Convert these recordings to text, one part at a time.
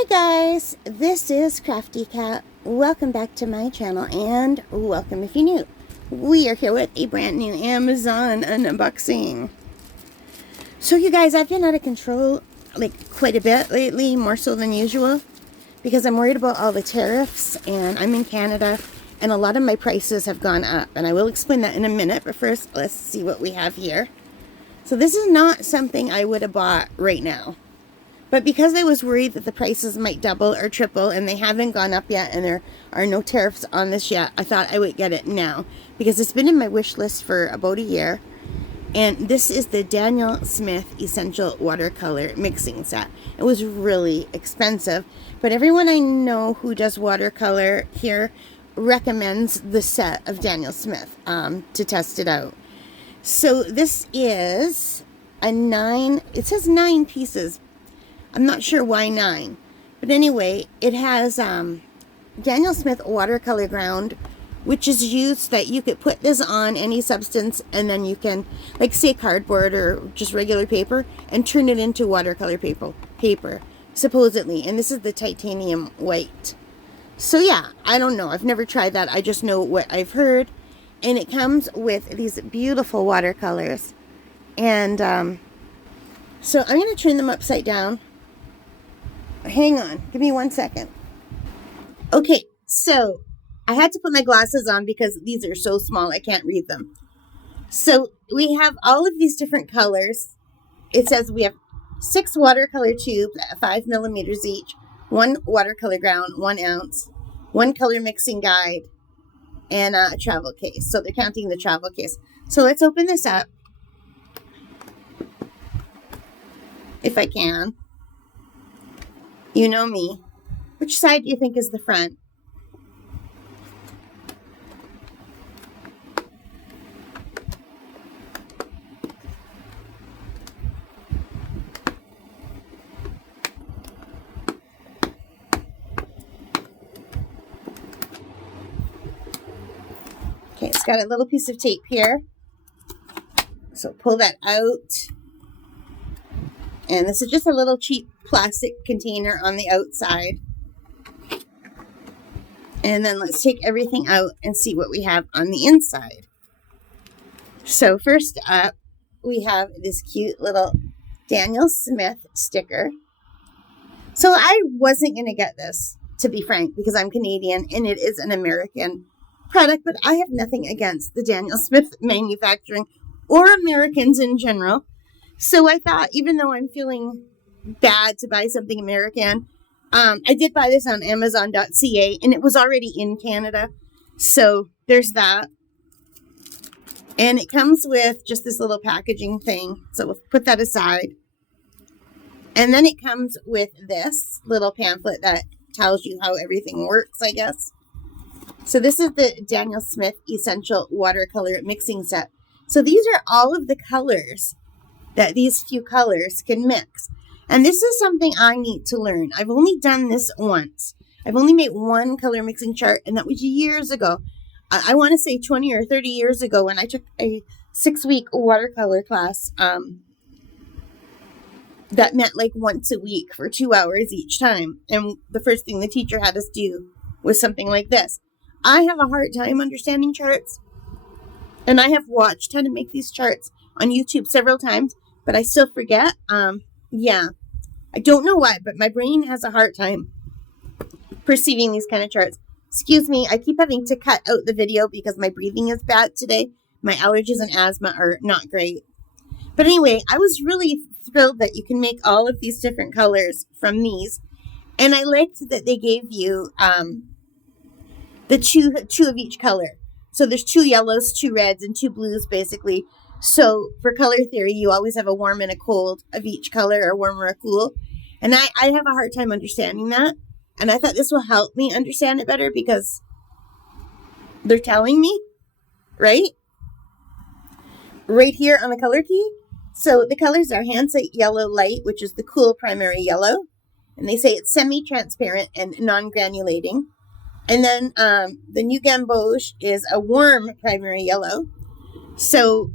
Hi guys, this is Crafty Cat. Welcome back to my channel and welcome if you're new. We are here with a brand new Amazon unboxing. So you guys, I've been out of control like quite a bit lately, more so than usual, because I'm worried about all the tariffs and I'm in Canada and a lot of my prices have gone up, and I will explain that in a minute, but first let's see what we have here. So this is not something I would have bought right now. But because I was worried that the prices might double or triple, and they haven't gone up yet, and there are no tariffs on this yet, I thought I would get it now, because it's been in my wish list for about a year. And this is the Daniel Smith Essential Watercolor Mixing Set. It was really expensive, but everyone I know who does watercolor here recommends the set of Daniel Smith to test it out. So this is it says 9 pieces. I'm not sure why 9, but anyway, it has Daniel Smith watercolor ground, which is used that you could put this on any substance, and then you can, like say cardboard or just regular paper, and turn it into watercolor paper, supposedly. And this is the titanium white. So yeah, I don't know. I've never tried that. I just know what I've heard. And it comes with these beautiful watercolors. And so I'm going to turn them upside down. Hang on, give me 1 second. Okay, so I had to put my glasses on because these are so small I can't read them. So we have all of these different colors. It says we have 6 watercolor tubes at 5 millimeters each, 1 watercolor ground, 1 ounce, 1 color mixing guide, and a travel case. So they're counting the travel case. So let's open this up, if I can. You know me. Which side do you think is the front? Okay, it's got a little piece of tape here. So pull that out. And this is just a little cheap plastic container on the outside. And then let's take everything out and see what we have on the inside. So first up, we have this cute little Daniel Smith sticker. So I wasn't going to get this, to be frank, because I'm Canadian and it is an American product, but I have nothing against the Daniel Smith manufacturing or Americans in general. So I thought, even though I'm feeling bad to buy something American, I did buy this on Amazon.ca, and it was already in Canada. So there's that. And it comes with just this little packaging thing. So we'll put that aside. And then it comes with this little pamphlet that tells you how everything works, I guess. So this is the Daniel Smith Essential Watercolor Mixing Set. So these are all of the colors that these few colors can mix. And this is something I need to learn. I've only done this once. I've only made 1 color mixing chart, and that was years ago. I want to say 20 or 30 years ago when I took a 6-week watercolor class. That meant like once a week for 2 hours each time. And the first thing the teacher had us do was something like this. I have a hard time understanding charts. And I have watched how to make these charts on YouTube several times, but I still forget. Yeah, I don't know why, but my brain has a hard time perceiving these kind of charts. Excuse me, I keep having to cut out the video because my breathing is bad today. My allergies and asthma are not great. But anyway, I was really thrilled that you can make all of these different colors from these. And I liked that they gave you the two of each color. So there's 2 yellows, 2 reds, and 2 blues, basically. So for color theory, you always have a warm and a cold of each color, or warm or a cool. And I have a hard time understanding that. And I thought this will help me understand it better because they're telling me, right? Right here on the color key. So the colors are Handsight Yellow Light, which is the cool primary yellow. And they say it's semi-transparent and non-granulating. And then the New Gamboge is a warm primary yellow. So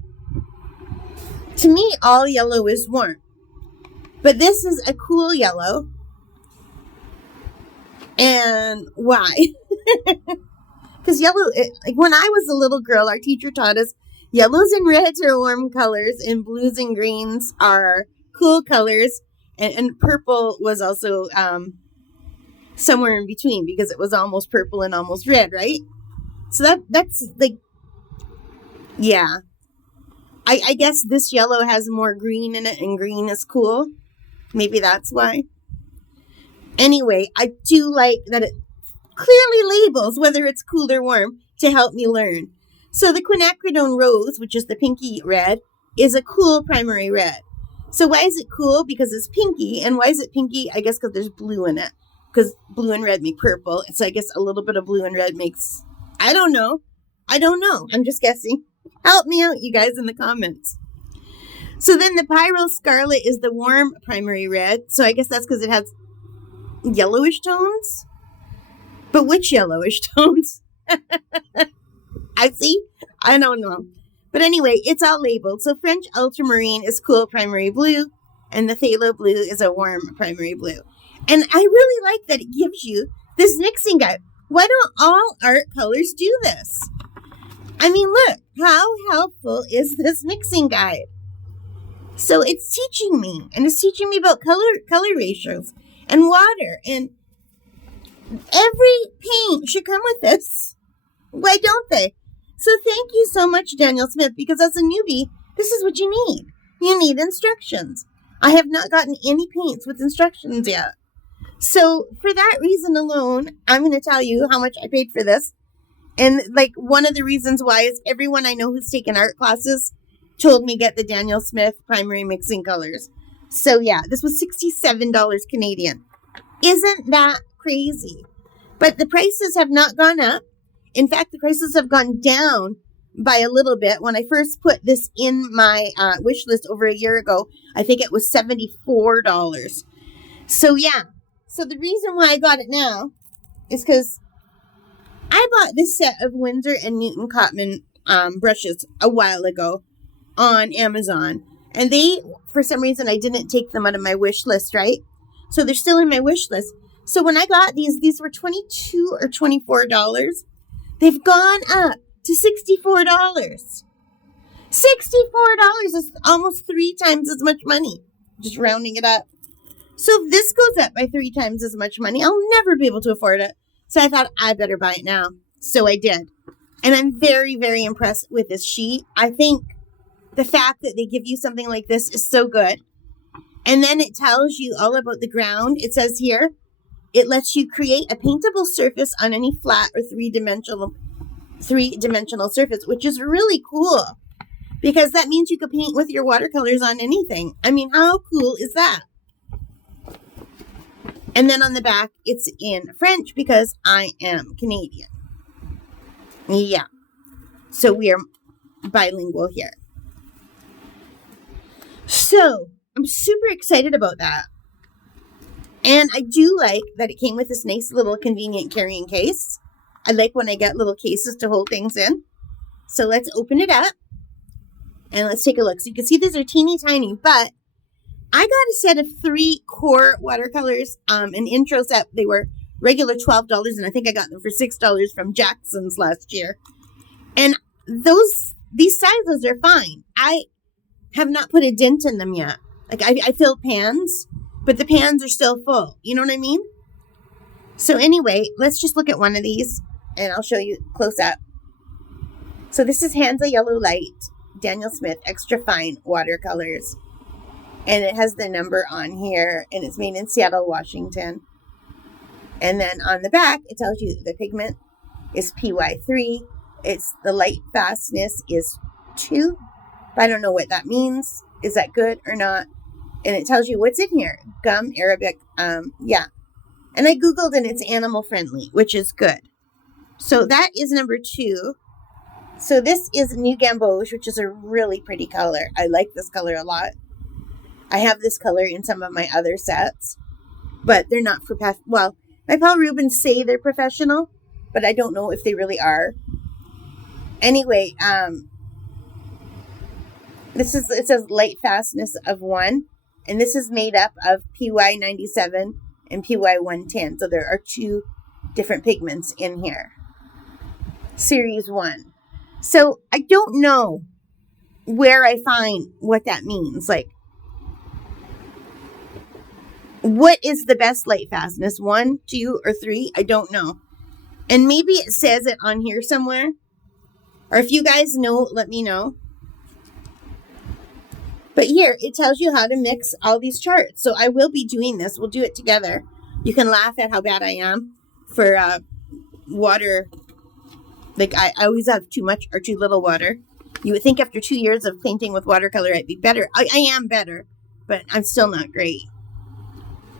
to me, all yellow is warm. But this is a cool yellow. And why? Because yellow, like when I was a little girl, our teacher taught us yellows and reds are warm colors, and blues and greens are cool colors, and purple was also somewhere in between because it was almost purple and almost red, right? So that's like, yeah. I guess this yellow has more green in it, and green is cool. Maybe that's why. Anyway, I do like that it clearly labels whether it's cool or warm to help me learn. So the quinacridone rose, which is the pinky red, is a cool primary red. So why is it cool? Because it's pinky. And why is it pinky? I guess because there's blue in it. Because blue and red make purple. So I guess a little bit of blue and red makes... I don't know. I'm just guessing. Help me out, you guys, in the comments. So then the Pyrrole Scarlet is the warm primary red. So I guess that's because it has yellowish tones. But which yellowish tones? I see. I don't know. But anyway, it's all labeled. So French Ultramarine is cool primary blue, and the Phthalo Blue is a warm primary blue. And I really like that it gives you this mixing guide. Why don't all art colors do this? I mean, look, how helpful is this mixing guide? So it's teaching me, and it's teaching me about color ratios and water, and every paint should come with this. Why don't they? So thank you so much, Daniel Smith, because as a newbie, this is what you need. You need instructions. I have not gotten any paints with instructions yet. So for that reason alone, I'm going to tell you how much I paid for this. And like one of the reasons why is everyone I know who's taken art classes told me get the Daniel Smith primary mixing colors. So yeah, this was $67 Canadian. Isn't that crazy? But the prices have not gone up. In fact, the prices have gone down by a little bit. When I first put this in my wish list over a year ago, I think it was $74. So yeah. So the reason why I got it now is because I bought this set of Winsor and Newton Cotman brushes a while ago on Amazon. And they, for some reason, I didn't take them out of my wish list, right? So they're still in my wish list. So when I got these were $22 or $24. They've gone up to $64. $64 is almost 3 times as much money. Just rounding it up. So if this goes up by 3 times as much money, I'll never be able to afford it. So I thought I better buy it now. So I did. And I'm very, very impressed with this sheet. I think the fact that they give you something like this is so good. And then it tells you all about the ground. It says here, it lets you create a paintable surface on any flat or three-dimensional surface, which is really cool. Because that means you could paint with your watercolors on anything. I mean, how cool is that? And then on the back, it's in French because I am Canadian. Yeah. So we are bilingual here. So I'm super excited about that. And I do like that it came with this nice little convenient carrying case. I like when I get little cases to hold things in. So let's open it up. And let's take a look. So you can see these are teeny tiny, but I got a set of 3 core watercolors, an intro set. They were regular $12, and I think I got them for $6 from Jackson's last year. And these sizes are fine. I have not put a dent in them yet. Like I filled pans, but the pans are still full. You know what I mean? So anyway, let's just look at one of these, and I'll show you close up. So this is Hansa Yellow Light, Daniel Smith Extra Fine Watercolors. And it has the number on here, and it's made in Seattle, Washington. And then on the back, it tells you the pigment is PY3. It's the light fastness is 2. I don't know what that means. Is that good or not? And it tells you what's in here. Gum, Arabic, yeah. And I Googled, and it's animal friendly, which is good. So that is number 2. So this is New Gamboge, which is a really pretty color. I like this color a lot. I have this color in some of my other sets, but they're not well, my Paul Rubens say they're professional, but I don't know if they really are. Anyway, it says light fastness of 1, and this is made up of PY97 and PY110. So there are 2 different pigments in here. Series 1. So I don't know where I find what that means. Like, what is the best light fastness? 1, 2, or 3? I don't know. And maybe it says it on here somewhere. Or if you guys know, let me know. But here, it tells you how to mix all these charts. So I will be doing this. We'll do it together. You can laugh at how bad I am for water. Like, I always have too much or too little water. You would think after 2 years of painting with watercolor, I'd be better. I am better, but I'm still not great.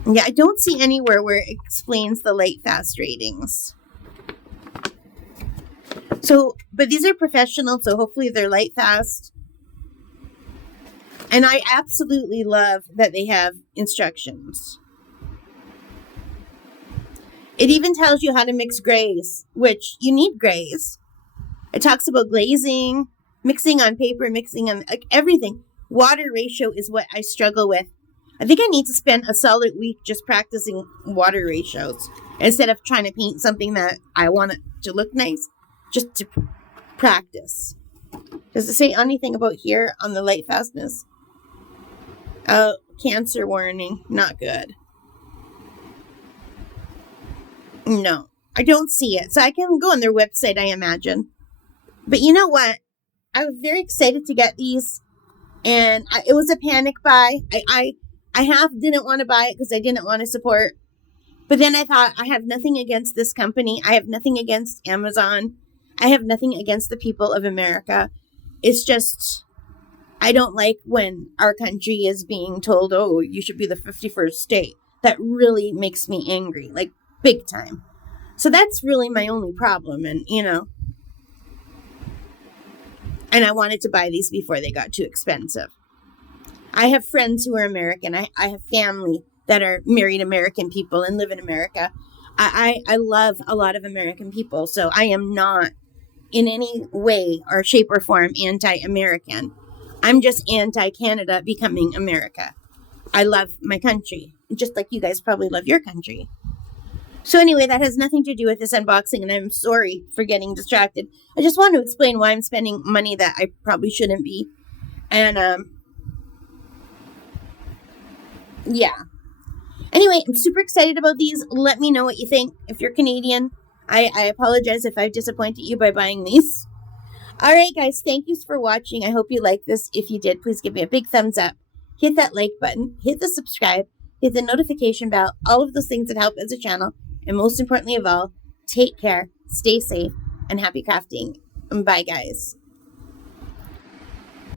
Yeah, I don't see anywhere where it explains the light fast ratings. So, but these are professional, so hopefully they're light fast. And I absolutely love that they have instructions. It even tells you how to mix grays, which you need grays. It talks about glazing, mixing on paper, mixing on like everything. Water ratio is what I struggle with. I think I need to spend a solid week just practicing water ratios instead of trying to paint something that I want it to look nice, just to practice. Does it say anything about here on the light fastness? Oh, cancer warning, not good. No, I don't see it. So I can go on their website, I imagine. But you know what? I was very excited to get these. And it was a panic buy. I didn't want to buy it because I didn't want to support. But then I thought, I have nothing against this company. I have nothing against Amazon. I have nothing against the people of America. It's just, I don't like when our country is being told, oh, you should be the 51st state. That really makes me angry, like big time. So that's really my only problem. And, and I wanted to buy these before they got too expensive. I have friends who are American. I have family that are married American people and live in America. I love a lot of American people. So I am not in any way or shape or form anti-American. I'm just anti-Canada becoming America. I love my country, just like you guys probably love your country. So anyway, that has nothing to do with this unboxing, and I'm sorry for getting distracted. I just want to explain why I'm spending money that I probably shouldn't be. And, yeah. Anyway, I'm super excited about these. Let me know what you think. If you're Canadian, I apologize if I've disappointed you by buying these. All right, guys, thank you for watching. I hope you liked this. If you did, please give me a big thumbs up. Hit that like button. Hit the subscribe. Hit the notification bell. All of those things that help as a channel. And most importantly of all, take care, stay safe, and happy crafting. Bye, guys.